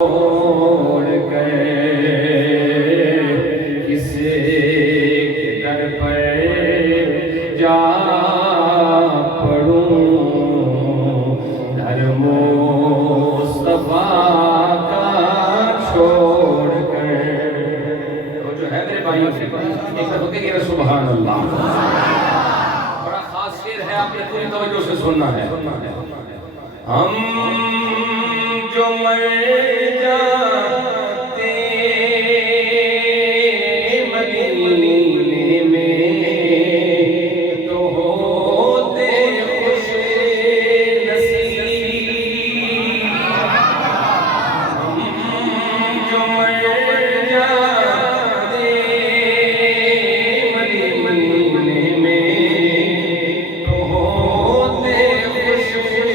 چھوڑ گئے کسی کے در پر جا پڑوں در مصطفیٰ کا چھوڑ گئے. وہ جو ہے میرے بھائیوں سے ایک دفعہ کہ سبحان اللہ. بڑا خاص شعر ہے, آپ نے پوری توجہ سے سننا ہے. ہم جو مر جاتے مدینے میں تو ہوتے خوش نصیب. ہم جو مر جاتے مدینے میں تو ہوتے خوش چھوڑ